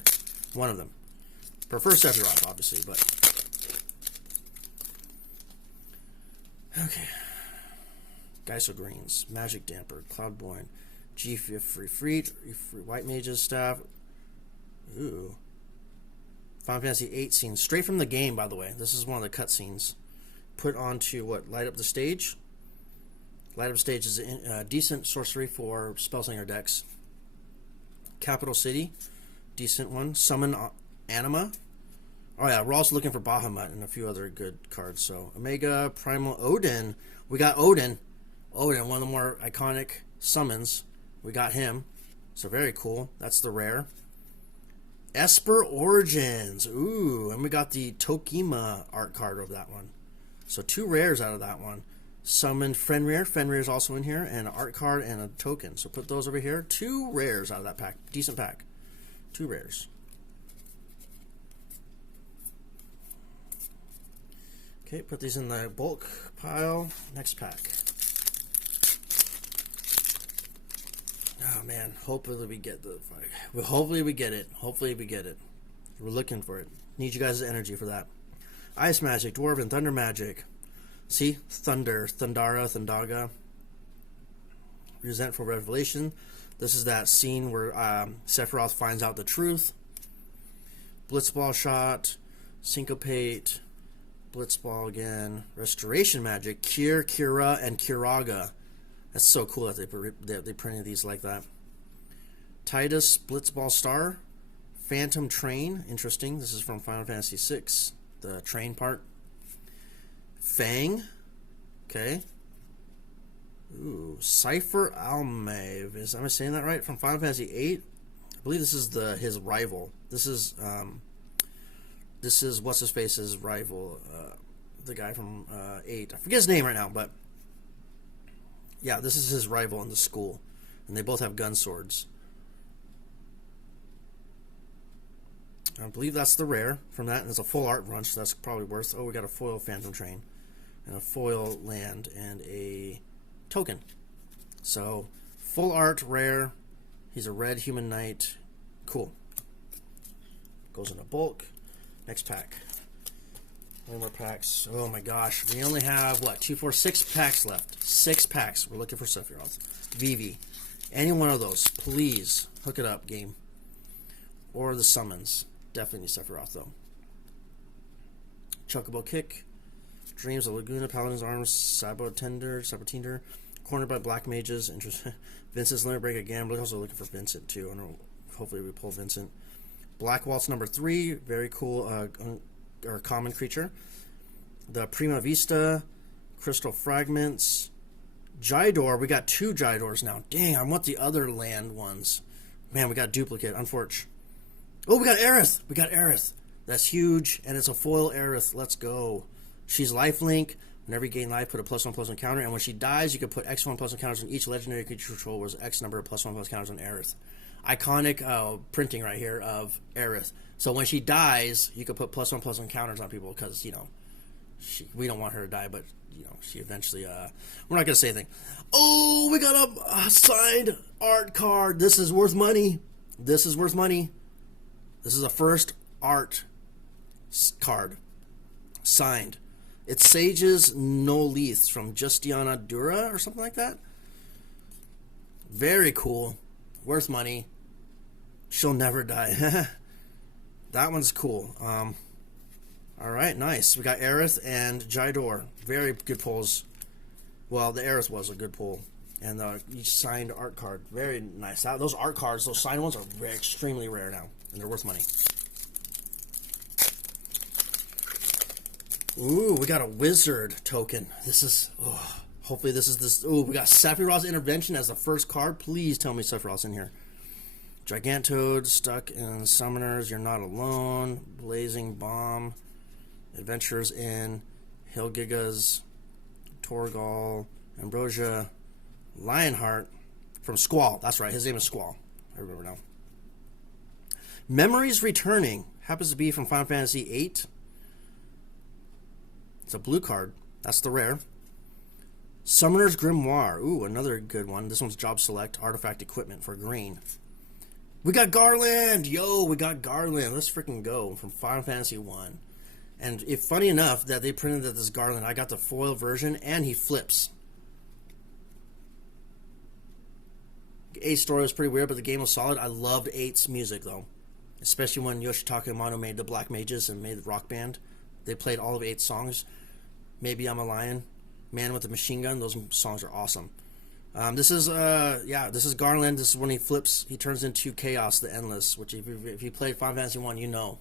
One of them. Prefer Sephiroth, obviously, but okay. Geisel Greens, Magic Damper, Cloudborn. G-Freet, White Mage's Staff. Ooh. Final Fantasy VIII scene. Straight from the game, by the way. This is one of the cutscenes. Put onto, what, Light Up the Stage? Light Up the Stage is a decent sorcery for Spellslinger decks. Capital City. Decent one. Summon Anima. Oh yeah, we're also looking for Bahamut and a few other good cards. So Omega, Primal, Odin. We got Odin. Odin, one of the more iconic summons. We got him. So very cool. That's the rare. Esper Origins. Ooh, and we got the Tokima art card of that one. So 2 rares out of that one. Summoned Fenrir. Fenrir is also in here. And an art card and a token. So put those over here. 2 rares out of that pack. Decent pack. 2 rares. Okay, put these in the bulk pile. Next pack. Oh man, hopefully we get the fight. Well, hopefully we get it. Hopefully we get it. We're looking for it. Need you guys' energy for that. Ice Magic, Dwarven, Thunder Magic. See? Thunder, Thundara, Thundaga. Resentful Revelation. This is that scene where Sephiroth finds out the truth. Blitzball Shot, Syncopate, Blitzball again, Restoration Magic, Cure, Cura, and Curaga. That's so cool that they printed these like that. Titus, Blitzball Star, Phantom Train, interesting. This is from Final Fantasy VI, the train part. Fang, okay. Ooh, Cypher Almave. Am I saying that right? From Final Fantasy VIII? I believe this is his rival. This is what's his face's rival, the guy from 8. I forget his name right now, but yeah, this is his rival in the school, and they both have gun swords. I believe that's the rare from that, and it's a full art run, so that's probably worth. Oh, we got a foil Phantom Train, and a foil land, and a token. So full art rare. He's a red human knight. Cool. Goes in a bulk. Next pack. One more packs. Oh my gosh. We only have, what, 2, 4, 6 packs left. 6 packs. We're looking for Sephiroth. Vivi. Any one of those. Please. Hook it up, game. Or the summons. Definitely Sephiroth, though. Chocobo Kick. Dreams of Laguna. Paladin's Arms. Sabotinder. Cornered by Black Mages. Vincent's Limit Break again. We're also looking for Vincent, too. Hopefully we pull Vincent. Black Waltz number 3. Very cool or common creature. The Prima Vista, Crystal Fragments, Jydor. We got 2 Jydors now. Dang, I want the other land ones. Man, we got duplicate, unfortunate. Oh, we got Aerith. We got Aerith. That's huge, and it's a foil Aerith. Let's go. She's lifelink. Whenever you gain life, put a +1/+1 counter, and when she dies, you can put X1/+1 counters on each legendary creature control, whereas X number of +1/+ counters on Aerith. Iconic printing right here of Aerith. So when she dies, you can put +1/+1 counters on people because, you know, we don't want her to die, but, you know, she eventually, we're not going to say anything. Oh, we got a signed art card. This is worth money. This is worth money. This is a first art card. Signed. It's Sage's No Leiths from Justiana Dura or something like that. Very cool. Worth money. She'll never die. That one's cool. Alright, nice. We got Aerith and Jydor. Very good pulls. Well, the Aerith was a good pull. And each signed art card. Very nice. Those art cards, those signed ones, are extremely rare now. And they're worth money. Ooh, we got a wizard token. This is... Oh, hopefully this is this... Ooh, we got Sephiroth's Intervention as the first card. Please tell me Sephiroth's in here. Gigantoad, Stuck in Summoners, You're Not Alone, Blazing Bomb, Adventurers Inn, Hilgigas, Torgal, Ambrosia, Lionheart, from Squall. That's right, his name is Squall. I remember now. Memories Returning. Happens to be from Final Fantasy VIII. It's a blue card. That's the rare. Summoner's Grimoire. Ooh, another good one. This one's Job Select, Artifact Equipment for green. We got Garland! Yo, we got Garland. Let's freaking go. From Final Fantasy 1. And if funny enough that they printed that this Garland, I got the foil version, and he flips. 8's story was pretty weird, but the game was solid. I loved 8's music, though. Especially when Yoshitaka Amano made the Black Mages and made the Rock Band. They played all of 8's songs. Maybe I'm a Lion. Man with a Machine Gun. Those songs are awesome. This is Garland. This is when he flips. He turns into Chaos, the Endless, which if you played Final Fantasy 1, you know.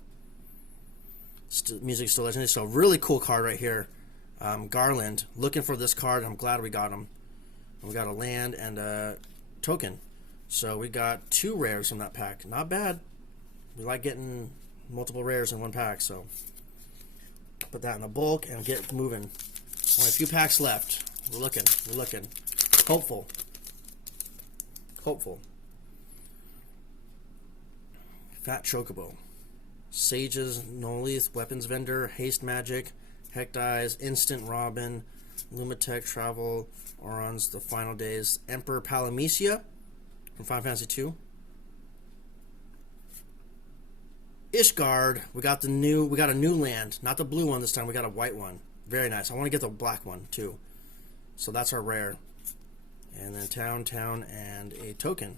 Music still legendary. So really cool card right here. Garland. Looking for this card. I'm glad we got him. We got a land and a token. So we got 2 rares from that pack. Not bad. We like getting multiple rares in one pack. So put that in the bulk and get moving. Only a few packs left. We're looking. We're looking. Hopeful. Hopeful. Fat Chocobo. Sages, Nolith, Weapons Vendor, Haste Magic, Heck Dies, Instant Robin, Lumitech, Travel, Orons, The Final Days, Emperor Palamecia from Final Fantasy II. Ishgard, we got a new land, not the blue one this time, we got a white one. Very nice. I want to get the black one too. So that's our rare. And then town, and a token.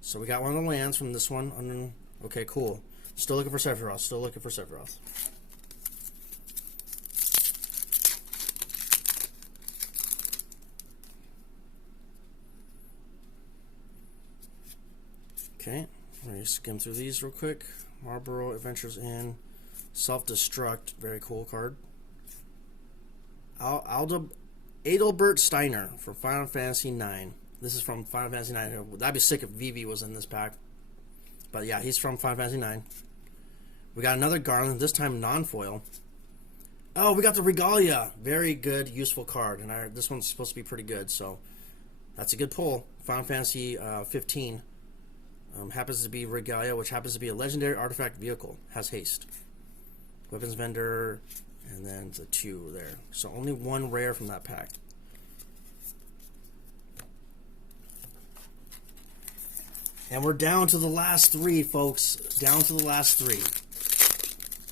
So we got one of the lands from this one. Okay, cool. Still looking for Sephiroth. Still looking for Sephiroth. Okay, let me skim through these real quick. Marlboro Adventures Inn, Self-Destruct, very cool card. Adalbert Steiner from Final Fantasy IX. This is from Final Fantasy IX. I'd be sick if Vivi was in this pack. But yeah, he's from Final Fantasy IX. We got another Garland, this time non-foil. Oh, we got the Regalia. Very good, useful card. And this one's supposed to be pretty good, so that's a good pull. Final Fantasy 15. Happens to be Regalia, which happens to be a legendary artifact vehicle. Has haste. Weapons Vendor, and then the 2 there. So only 1 rare from that pack. And we're down to the last 3, folks. Down to the last 3.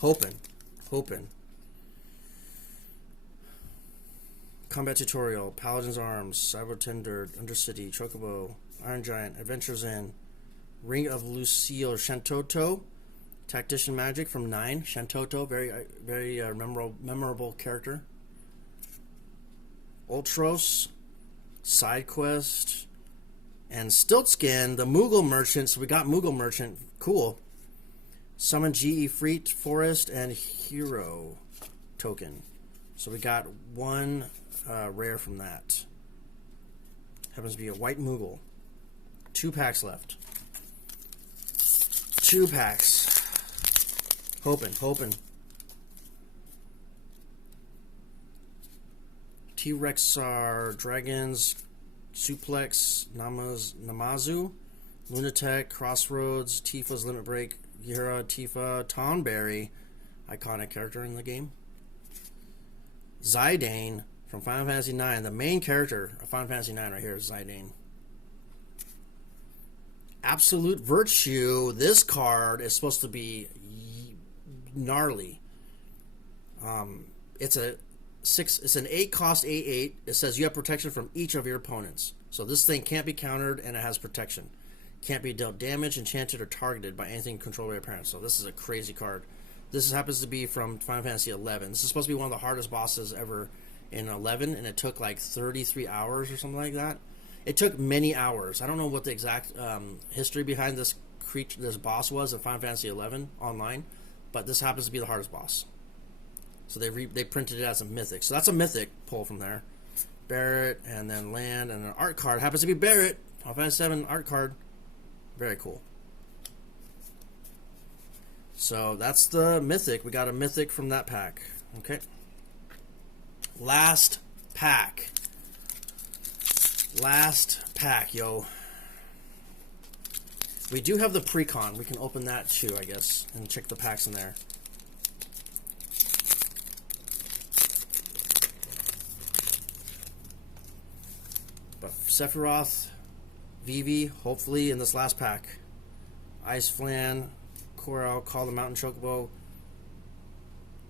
Hoping. Combat Tutorial, Paladin's Arms, Cyber Tender, Undercity, Chocobo, Iron Giant, Adventures Inn, Ring of Lucille, Shantoto, Tactician Magic from 9. Shantoto, very memorable character. Ultros, Side Quest, and Stiltskin, the Moogle Merchant. So we got Moogle Merchant. Cool. Summon G.E. Freet, Forest, and Hero token. So we got 1 rare from that. Happens to be a white Moogle. 2 packs left. 2 packs. Hoping. T-Rexar, Dragons, Suplex, Namazu, Lunatech, Crossroads, Tifa's Limit Break, Gira, Tifa, Tonberry, iconic character in the game. Zidane from Final Fantasy IX, the main character of Final Fantasy IX right here is Zidane. Absolute Virtue, this card is supposed to be gnarly. It's an 8 cost 8/8. It says you have protection from each of your opponents. So this thing can't be countered and it has protection. Can't be dealt damage, enchanted, or targeted by anything controlled by your parents. So this is a crazy card. This happens to be from Final Fantasy 11. This is supposed to be one of the hardest bosses ever in 11, and it took like 33 hours or something like that. It took many hours. I don't know what the exact history behind this boss was in Final Fantasy 11 online, but this happens to be the hardest boss. So they printed it as a mythic. So that's a mythic pull from there. Barrett, and then land, and an art card. Happens to be Barrett. Final Fantasy 7 art card. Very cool. So that's the mythic. We got a mythic from that pack. Okay. Last pack. Last pack, yo. We do have the Precon. We can open that too, I guess, and check the packs in there. But Sephiroth, Vivi, hopefully in this last pack. Ice Flan, Coral, Call the Mountain Chocobo,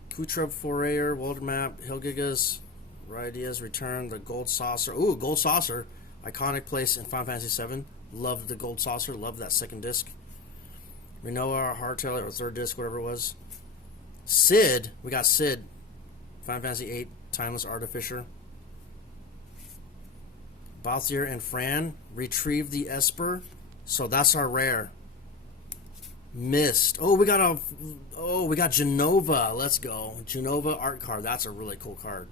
Kutrub Forayer, World Map, Hilgigas, Rydia's Return, the Gold Saucer. Ooh, Gold Saucer. Iconic place in Final Fantasy VII. Loved the Gold Saucer. Loved that second disc. Rinoa, Hardtail, or third disc, whatever it was. Sid. We got Sid. Final Fantasy VIII. Timeless Artificer. Balthier and Fran. Retrieve the Esper. So that's our rare. Mist. We got Genova. Let's go. Genova art card. That's a really cool card.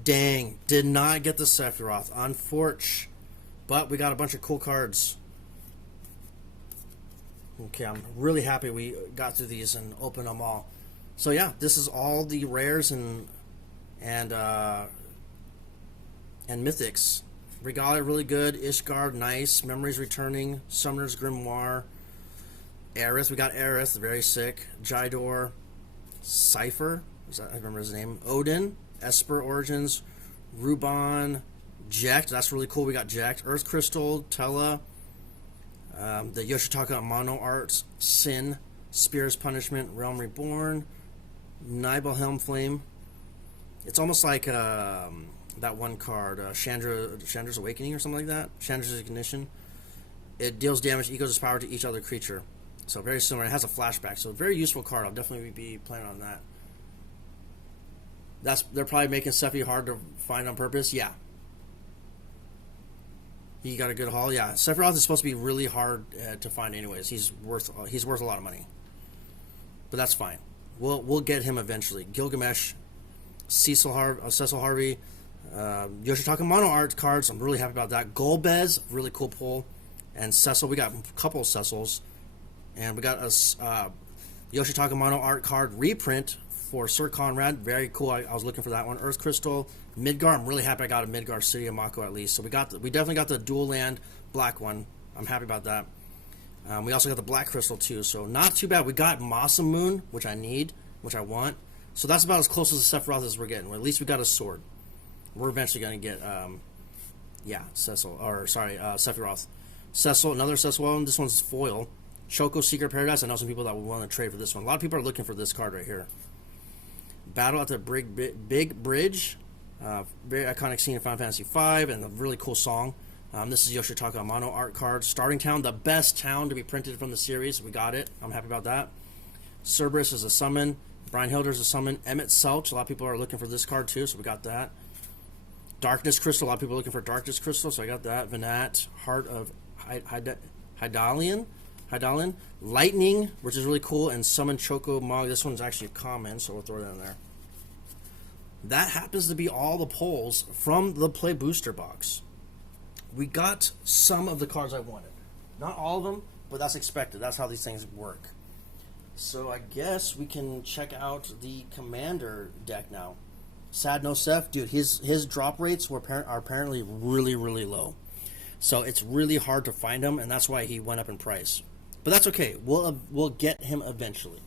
Dang, did not get the Sephiroth. Unfortunate. But we got a bunch of cool cards. Okay, I'm really happy we got through these and opened them all. So yeah, this is all the rares and mythics. Regalia really good. Ishgard nice. Memories returning. Summoner's Grimoire. Aerith, we got Aerith, very sick. Jydor, Cypher, I remember his name. Odin, Esper Origins, Ruban, Jekt, that's really cool. We got Jekt, Earth Crystal, Tella, the Yoshitaka Mono Arts, Sin, Spear's Punishment, Realm Reborn, Nibelhelm Flame. It's almost like that one card, Chandra's Awakening or something like that. Chandra's Ignition. It deals damage equals its power to each other creature. So very similar. It has a flashback. So very useful card. I'll definitely be planning on that. They're probably making Sephi hard to find on purpose. Yeah. He got a good haul. Yeah. Sephiroth is supposed to be really hard to find anyways. He's worth a lot of money. But that's fine. We'll get him eventually. Gilgamesh, Cecil Harvey, Yoshitaka Mono Art cards. I'm really happy about that. Golbez, really cool pull. And Cecil, we got a couple of Cecils. And we got a Yoshitaka Mono Art card reprint for Sir Conrad. Very cool. I was looking for that one. Earth Crystal, Midgar. I'm really happy I got a Midgar City of Mako at least. So we definitely got the dual land black one. I'm happy about that. We also got the Black Crystal too. So not too bad. We got Masamune, which I need, which I want. So that's about as close as the Sephiroth as we're getting. Well, at least we got a sword. We're eventually going to get, Sephiroth. Cecil, another Cecil one. This one's foil. Choco Secret Paradise. I know some people that would want to trade for this one. A lot of people are looking for this card right here. Battle at the Big Bridge. Very iconic scene in Final Fantasy V and a really cool song. This is Yoshitaka Mono Art card. Starting Town, the best town to be printed from the series. We got it. I'm happy about that. Cerberus is a summon. Brian Hilder is a summon. Emmett Selch. A lot of people are looking for this card too, so we got that. Darkness Crystal. A lot of people are looking for Darkness Crystal, so I got that. Venat. Heart of Hydaelyn. Lightning, which is really cool, and Summon Choco Mog. This one's actually a common, so we'll throw that in there. That happens to be all the pulls from the Play Booster box. We got some of the cards I wanted. Not all of them, but that's expected. That's how these things work. So I guess we can check out the Commander deck now. Sad No Seth, dude, his drop rates are apparently really, really low. So it's really hard to find him, and that's why he went up in price. But that's okay. We'll get him eventually.